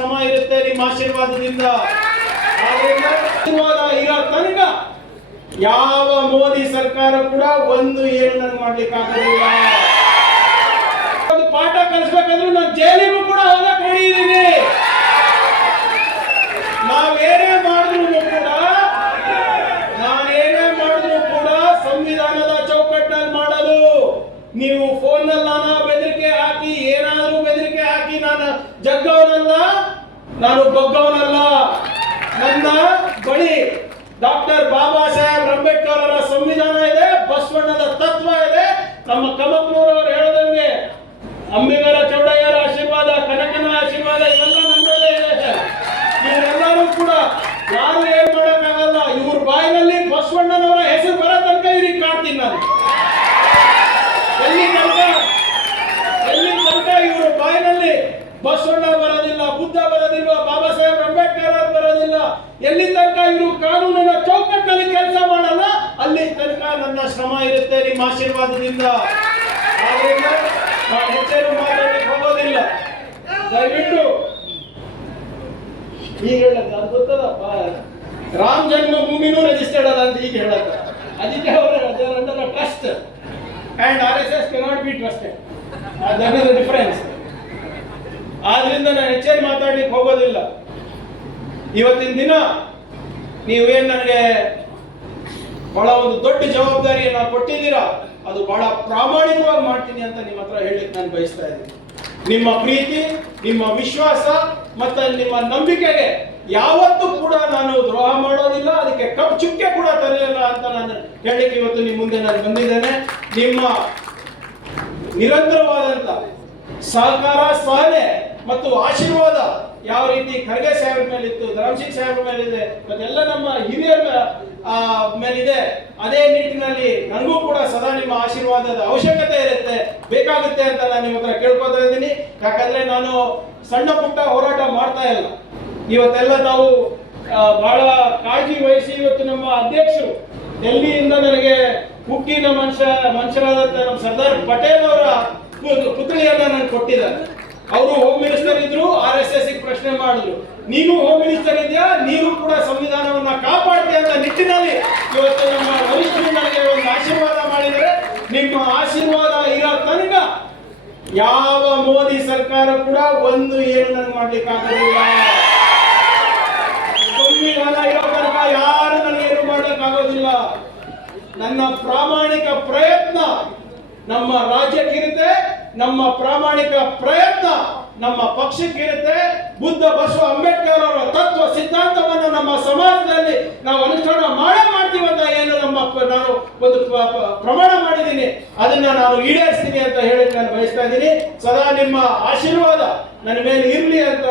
ಶ್ರಮ ಇರುತ್ತೆ ನಿಮ್ಮ ಆಶೀರ್ವಾದದಿಂದ. ಆಶೀರ್ವಾದ ಇರೋ ತನಕ ಯಾವ ಮೋದಿ ಸರ್ಕಾರ ಕೂಡ ಒಂದು ಏನು ನನಗೆ ಮಾಡ್ಲಿಕ್ಕೆ ಆಗೋದಿಲ್ಲ. ಒಂದು ಪಾಠ ಕಲಿಸ್ಬೇಕಂದ್ರೆ ನಾನು ಜೈಲಿಗೂ ಕೂಡ ಹೋಗಕ್ಕೆ ಹೊಡಿದ್ದೀನಿ. ನಾವೇನೇ ಮಾಡಿದ್ರು ಕೂಡ ಸಂವಿಧಾನದ ಚೌಕಟ್ಟಿನಲ್ಲಿ ಮಾಡಲು. ನೀವು ಫೋನ್ ನಲ್ಲಿ ನಾನು ಬೆದರಿಕೆ ಹಾಕಿ ಏನಾದ್ರೂ ಬೆದರಿಕೆ ಹಾಕಿ ನಾನು ಜಗ್ಗವನಲ್ಲ, ನಾನು ಬಗ್ಗವನಲ್ಲ. ನನ್ನ ಬಳಿ ಡಾಕ್ಟರ್ ಬಾಬಾ ಸಾಹೇಬ್ ಅಂಬೇಡ್ಕರ್ ಅವರ ಸಂವಿಧಾನ ಇದೆ, ಬಸವಣ್ಣನ ತತ್ವ ಇದೆ, ನಮ್ಮ ಕಮಕ್ನೂರವರು ಹೇಳದಂಗೆ ಅಂಬಿಗರ ಚೌಡಯ್ಯರ ಆಶೀರ್ವಾದ, ಕನಕನ ಆಶೀರ್ವಾದ ಇವೆಲ್ಲ ನಮ್ಮಲ್ಲೇ ಇದೆ. ಇವರೆಲ್ಲರೂ ಕೂಡ ಯಾರು ಏನ್ ಮಾಡೋಕ್ಕಾಗಲ್ಲ. ಇವ್ರ ಬಾಯಿನಲ್ಲಿ ಬಸವಣ್ಣನವರ ಹೆಸರು ಬರೋ ತನಕ ಇವ್ರಿಗೆ ಕಾಡ್ತೀನಿ ನಾನು. ಎಲ್ಲಿ ತನಕ ಇವ್ರ ಬಾಯಿನಲ್ಲಿ ಬಸವಣ್ಣ ಬರೋದಿಲ್ಲ, ಬುದ್ಧ ಬರೋದಿಲ್ಲ, ಬಾಬಾ ಸಾಹೇಬ್ ಅಂಬೇಡ್ಕರ್ ಅವರು ಬರೋದಿಲ್ಲ, ಎಲ್ಲಿ ತನಕ ಇವರು ಕಾನೂನಿನ ಚೌಕಟ್ಟಿನಲ್ಲಿ ಕೆಲಸ ಮಾಡಲ್ಲ, ಅಲ್ಲಿ ತನಕ ನನ್ನ ಶ್ರಮ ಇರುತ್ತೆ ನಿಮ್ಮ ಆಶೀರ್ವಾದದಿಂದ. ಆದ್ರಿಂದ ನಾನು ಹೆಚ್ಚೇನು ಮಾತಾಡಲಿಕ್ಕೆ ಹೋಗೋದಿಲ್ಲ. ದಯವಿಟ್ಟು ಈಗ ಹೇಳಕ್ಕೆ ಅದು ಗೊತ್ತದಪ್ಪ, ರಾಮ ಜನ್ಮಭೂಮಿನೂ ರಿಜಿಸ್ಟರ್ಡ್ ಅದ ಅಂತ ಈಗ ಹೇಳತ್ತ. ಅದಕ್ಕೆ ಅವರ trust and RSS cannot be trusted. That is the difference. ಆದ್ರಿಂದ ನಾನು ಹೆಚ್ಚೇನು ಮಾತಾಡ್ಲಿಕ್ಕೆ ಹೋಗೋದಿಲ್ಲ. ಇವತ್ತಿನ ದಿನ ನೀವೇನು ನನಗೆ ಬಹಳ ಒಂದು ದೊಡ್ಡ ಜವಾಬ್ದಾರಿಯನ್ನು ಕೊಟ್ಟಿದ್ದೀರಾ, ಅದು ಬಹಳ ಪ್ರಾಮಾಣಿಕವಾಗಿ ಮಾಡ್ತೀನಿ ಅಂತ ನಿಮ್ಮ ಹತ್ರ ಹೇಳಲಿಕ್ಕೆ ನಾನು ಬಯಸ್ತಾ ಇದ್ದೀನಿ. ನಿಮ್ಮ ಪ್ರೀತಿ, ನಿಮ್ಮ ವಿಶ್ವಾಸ ಮತ್ತು ನಿಮ್ಮ ನಂಬಿಕೆಗೆ ಯಾವತ್ತೂ ಕೂಡ ನಾನು ದ್ರೋಹ ಮಾಡೋದಿಲ್ಲ, ಅದಕ್ಕೆ ಕಪ್ಪು ಚುಕ್ಕೆ ಕೂಡ ತರಲಿಲ್ಲ ಅಂತ ನಾನು ಹೇಳಲಿಕ್ಕೆ ಇವತ್ತು ನಿಮ್ಮ ಮುಂದೆ ನಾನು ಬಂದಿದ್ದೇನೆ. ನಿಮ್ಮ ನಿರಂತರವಾದಂತ ಸಹಕಾರ, ಸಹನೆ ಮತ್ತು ಆಶೀರ್ವಾದ ಯಾವ ರೀತಿ ಖರ್ಗೆ ಸಾಹೇಬ್ರ ಮೇಲಿತ್ತು, ಧರ್ಮಸಿಂಗ್ ಸಾಹೇಬ್ರ ಮೇಲಿದೆ, ಮತ್ತೆಲ್ಲ ನಮ್ಮ ಹಿರಿಯರ ಮೇಲಿದೆ, ಅದೇ ನಿಟ್ಟಿನಲ್ಲಿ ನನಗೂ ಕೂಡ ಸದಾ ನಿಮ್ಮ ಆಶೀರ್ವಾದದ ಅವಶ್ಯಕತೆ ಇರುತ್ತೆ, ಬೇಕಾಗುತ್ತೆ ಅಂತ ನಾನು ನಿಮ್ಮ ಹತ್ರ ಕೇಳ್ಕೊತಾ ಇದ್ದೀನಿ. ಯಾಕಂದ್ರೆ ನಾನು ಸಣ್ಣ ಪುಟ್ಟ ಹೋರಾಟ ಮಾಡ್ತಾ ಇಲ್ಲ. ಇವತ್ತೆಲ್ಲ ನಾವು ಬಹಳ ಕಾಳಜಿ ವಹಿಸಿ ಇವತ್ತು ನಮ್ಮ ಅಧ್ಯಕ್ಷರು ಡೆಲ್ಲಿಯಿಂದ ನನಗೆ ಹುಟ್ಟಿನ ಮನುಷ್ಯರಾದಂತ ನಮ್ಮ ಸರ್ದಾರ್ ಪಟೇಲ್ ಅವರ ಪುತ್ಳಿಯನ್ನ ನಾನು ಕೊಟ್ಟಿದ್ದಾರೆ. ಅವರು ಹೋಮ್ ಮಿನಿಸ್ಟರ್ ಇದ್ರು, RSS ಪ್ರಶ್ನೆ ಮಾಡಿದ್ರು, ನೀನು ಹೋಮ್ ಮಿನಿಸ್ಟರ್ ಇದೆಯಾ, ನೀನು ಕೂಡ ಸಂವಿಧಾನವನ್ನ ಕಾಪಾಡ್ತೀಯ ಅಂತ ನಿಟ್ಟಿನಲ್ಲಿ ಇವತ್ತು ನಮ್ಮ ವರಿಷ್ಠರು ನನಗೆ ಒಂದು ಆಶೀರ್ವಾದ ಮಾಡಿದರೆ. ನಿಮ್ಮ ಆಶೀರ್ವಾದ ಇರೋ ತನಕ ಯಾವ ಮೋದಿ ಸರ್ಕಾರ ಕೂಡ ಒಂದು ಏನು ನನಗೆ ಮಾಡ್ಲಿಕ್ಕೆ ಆಗೋದಿಲ್ಲ. ಸಂವಿಧಾನ ಇರೋ ತನಕ ಯಾರು ನನಗೇನು ಮಾಡಲಿಕ್ಕಾಗೋದಿಲ್ಲ. ನನ್ನ ಪ್ರಾಮಾಣಿಕ ಪ್ರಯತ್ನ ನಮ್ಮ ರಾಜ್ಯಕ್ಕಿರುತ್ತೆ, ನಮ್ಮ ಪ್ರಾಮಾಣಿಕ ಪ್ರಯತ್ನ ನಮ್ಮ ಪಕ್ಷಕ್ಕಿರುತ್ತೆ. ಬುದ್ಧ ಬಸವ ಅಂಬೇಡ್ಕರ್ ಅವರ ತತ್ವ ಸಿದ್ಧಾಂತವನ್ನು ನಮ್ಮ ಸಮಾಜದಲ್ಲಿ ನಾವು ಅನುಷ್ಠಾನ ಮಾಡ್ತೀವಿ ಅಂತ ಏನು ನಾನು ಒಂದು ಪ್ರಮಾಣ ಮಾಡಿದ್ದೀನಿ, ಅದನ್ನ ನಾನು ಈಡೇರಿಸ್ತೀನಿ ಅಂತ ಹೇಳಕ್ಕೆ ನಾನು ಬಯಸ್ತಾ ಇದ್ದೀನಿ. ಸದಾ ನಿಮ್ಮ ಆಶೀರ್ವಾದ ನನ್ನ ಮೇಲೆ ಇರಲಿ ಅಂತ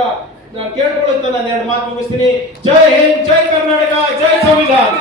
ನಾನು ಕೇಳ್ಕೊಳ್ಳುತ್ತಾ ನಾನು ಎರಡು ಮಾತು ಮುಗಿಸ್ತೀನಿ. ಜೈ ಹಿಂದ್, ಜೈ ಕರ್ನಾಟಕ, ಜೈ ಸಂವಿಧಾನ.